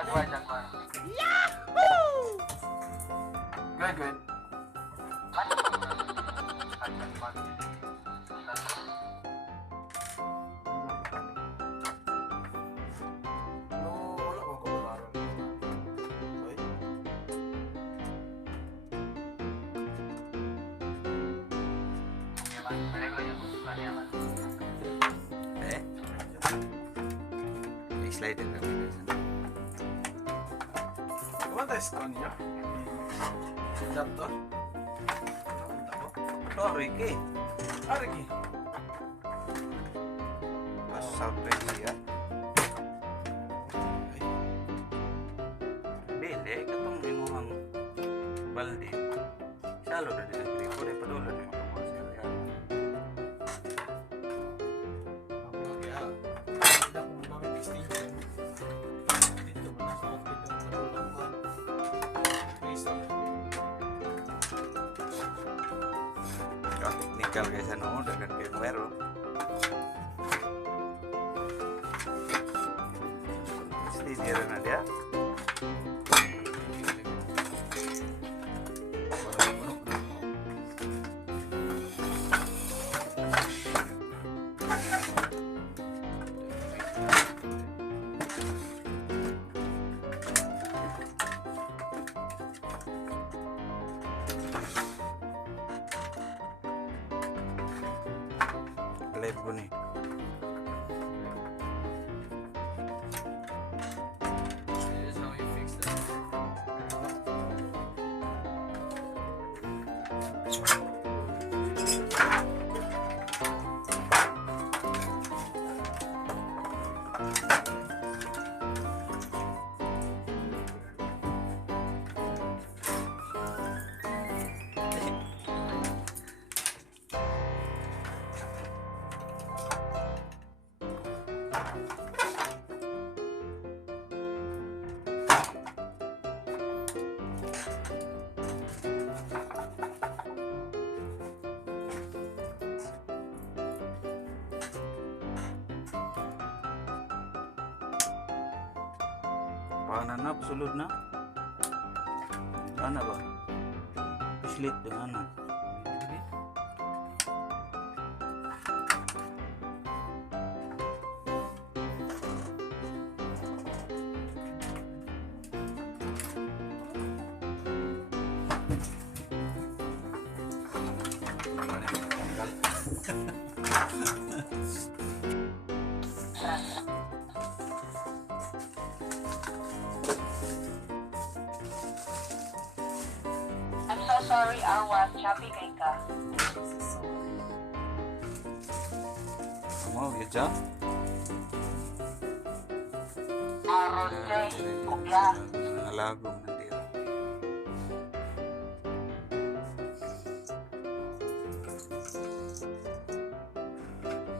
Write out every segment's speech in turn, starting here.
Jaguar. Good. Slide din kami dito. Kumantas ko niya. Adapter. Oh, Ricky. Ariki. Sampai siya. Bele, katong inuhang balde. Salo na nila. Rico na padulan yung mga siya. Technical guys, ano, dengan firmware. Pasti dia rin na dia. Live ko nih. This is how you fix that. Paano na? Sulod na? Ano ba? Slit din ano? I'm so sorry, Arwan. Choppy kay ka. Mau gitu? Aros kay Kuya. Nalagong nanti.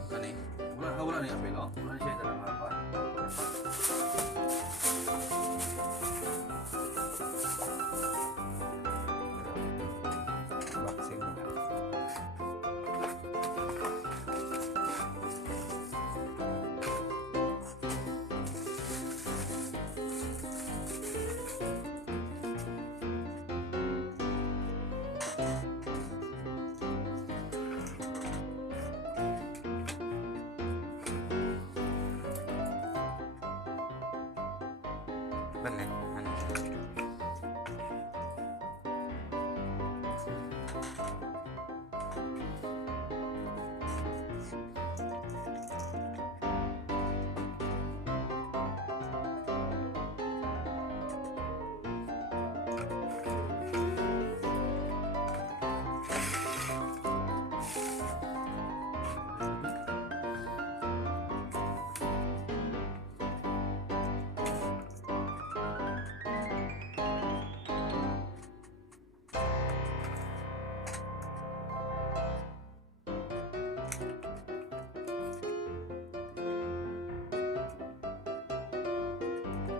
Kani. Wala ni apel oh. Wala siya dalang apa. Boxing na. Balik. Ano?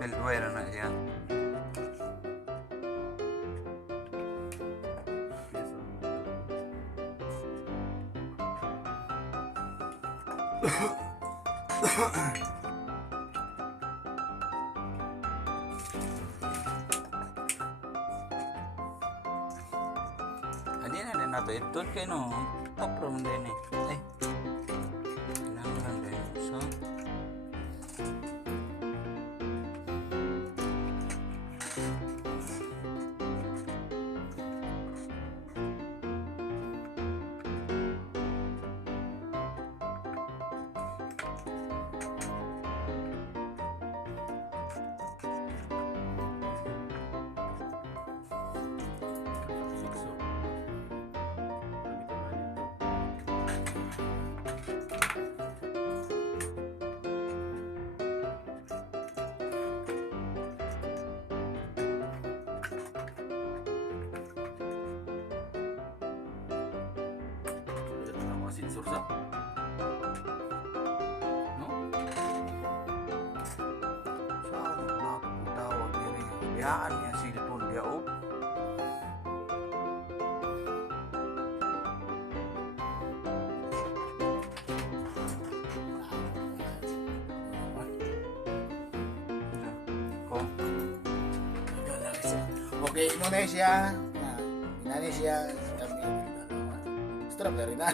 Pelwera na siya. na to ito kay no top room din eh. Kinahanglan din so sensor sa? No? Saan na tawag diri? Biyaan niya cellphone dia oh. Oke, Indonesia. Nah, Indonesia kami strawberry na.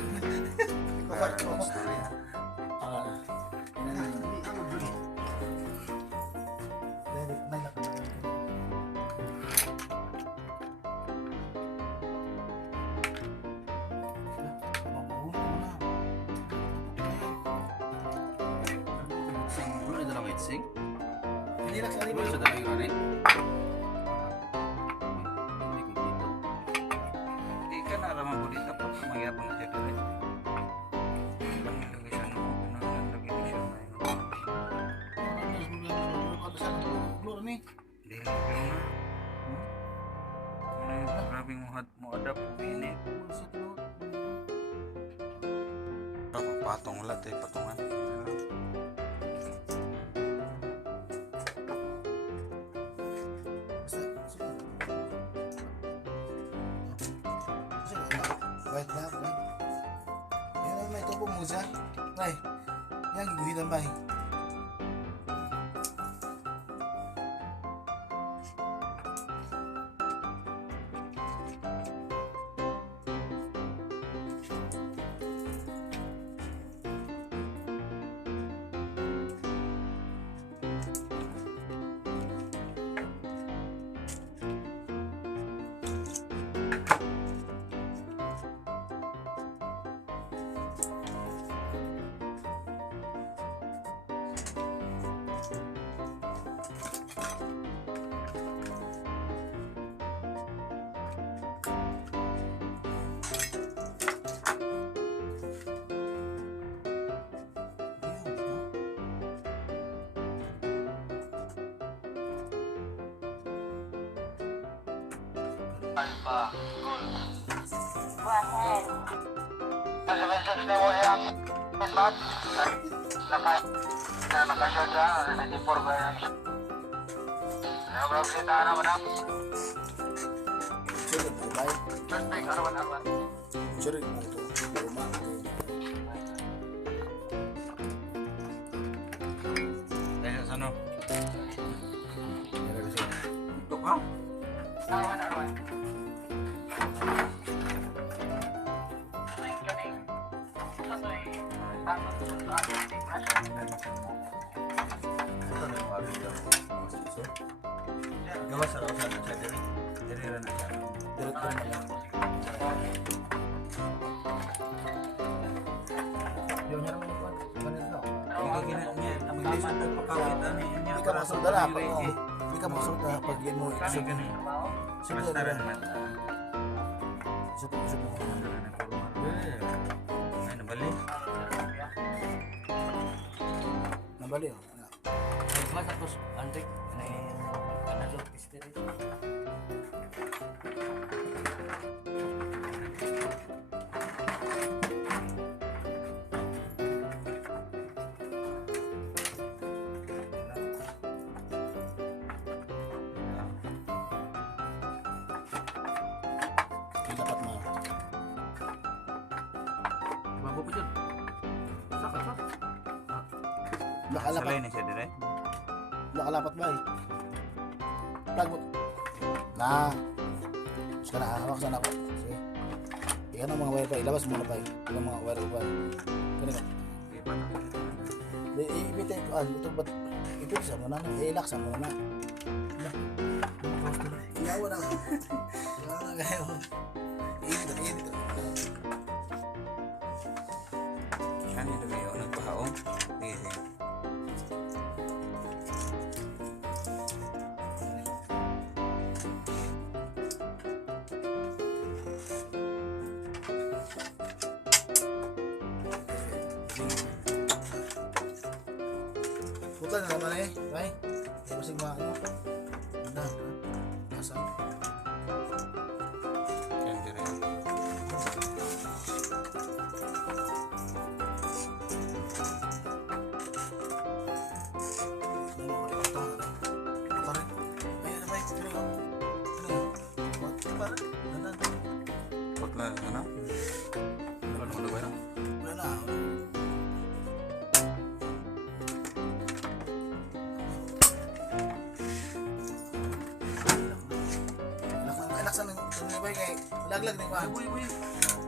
Belum ada dalam heatsink. Hindi na kali Belum sudah lagi running. Ini gitu. di ka na ramang ko dito pa magyapon na siya dali. Ibang lagi siya no lagi siya na nih. Di na. Grabe mo adapt po ini. Ako patong ulat patungan. Baik na, baik. Yan may tubo mo siya. Nay, yan giguhitan ba? Go ahead. Message na mo yan. Mat. Naka-short ka. 94 ba yan? Naka-update na naman. Sulit mo ba? Just take ano naman. Sulit mo ito. Rumah. Kaya sa ano? Yan kasi. Ito ka? Naman. Ito na yung aking mga sensor. Gawa sa rawasan na siya diri. Diri na siya. Direct ko na. Yung niya naman yung kanina. Ang gina niya, ang maglisod ng pakawit ano yun niya. Hindi ka masuk na pag hindi ka masuk na pag yan mo Kasi isip. ganun. Sulit Basta rin na. man. Sulit mo. Ay, nabali. Nabali oh. Mas tapos antik na kanado pistir ito. Dapat mo. Bago pa dyan. Sakat pa. Nakalapat. Salay na siya dire. Nakalapat ba eh? Plug mo. Na. Gusto ka na hawak sana ako. Sige. Ikan ang mga wire pa, ilabas mo na pa. Ikan mga wire pa. Kanina. Di pa na. Ibitin ko, ito ba't, ipit sa mo na, ilak sa mo na. Iyawa na. Iyawa na kayo. Iibit. Ano yung lagay yung nagpahaong? Sige. Puta na naman eh, right? Masig mga ano ko. Ganda. Nasaan? Yan dire. Pagla ano? Ano mo lagay na? Laglag din ba? Uy.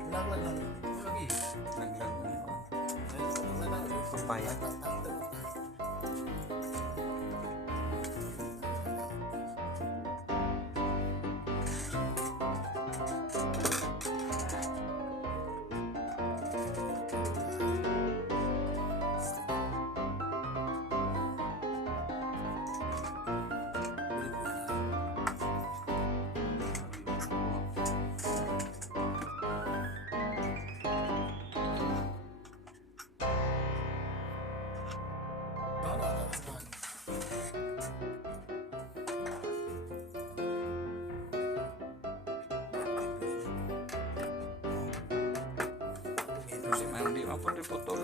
Laglag lang. Lagi. Naglag ng papaya. Hindi mapuli putol.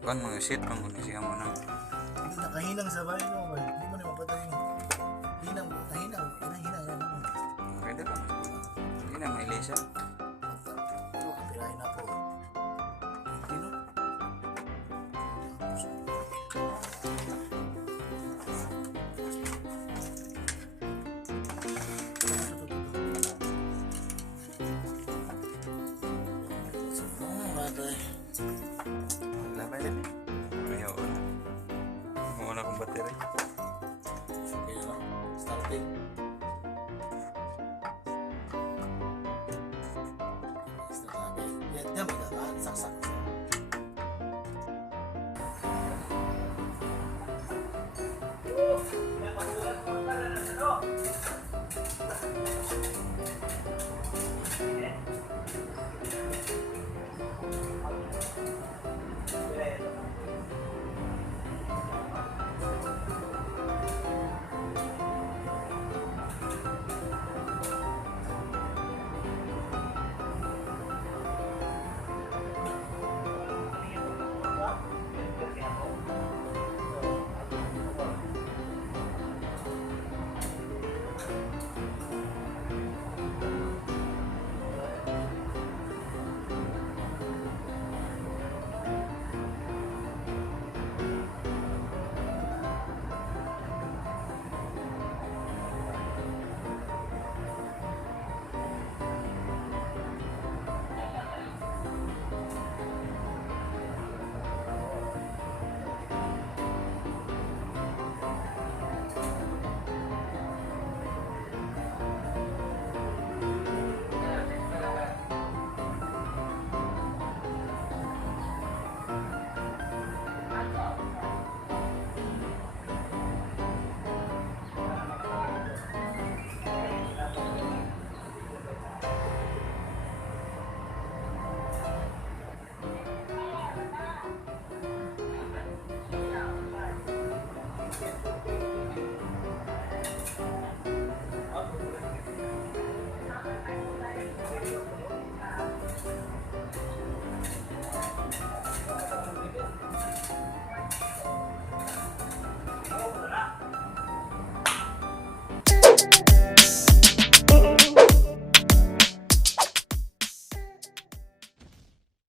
Kan mga sit pang kundi siya mo nang Hindi nakahinang sa bahay no, boy. Hindi mo na mapatay. Hinang. pwede lang. Hindi na may lisa. Kapirahin na po. Hindi no? Labay din. Ayaw ko na. Muna kong battery. Okay na lang. Starting. Yan, may saksak.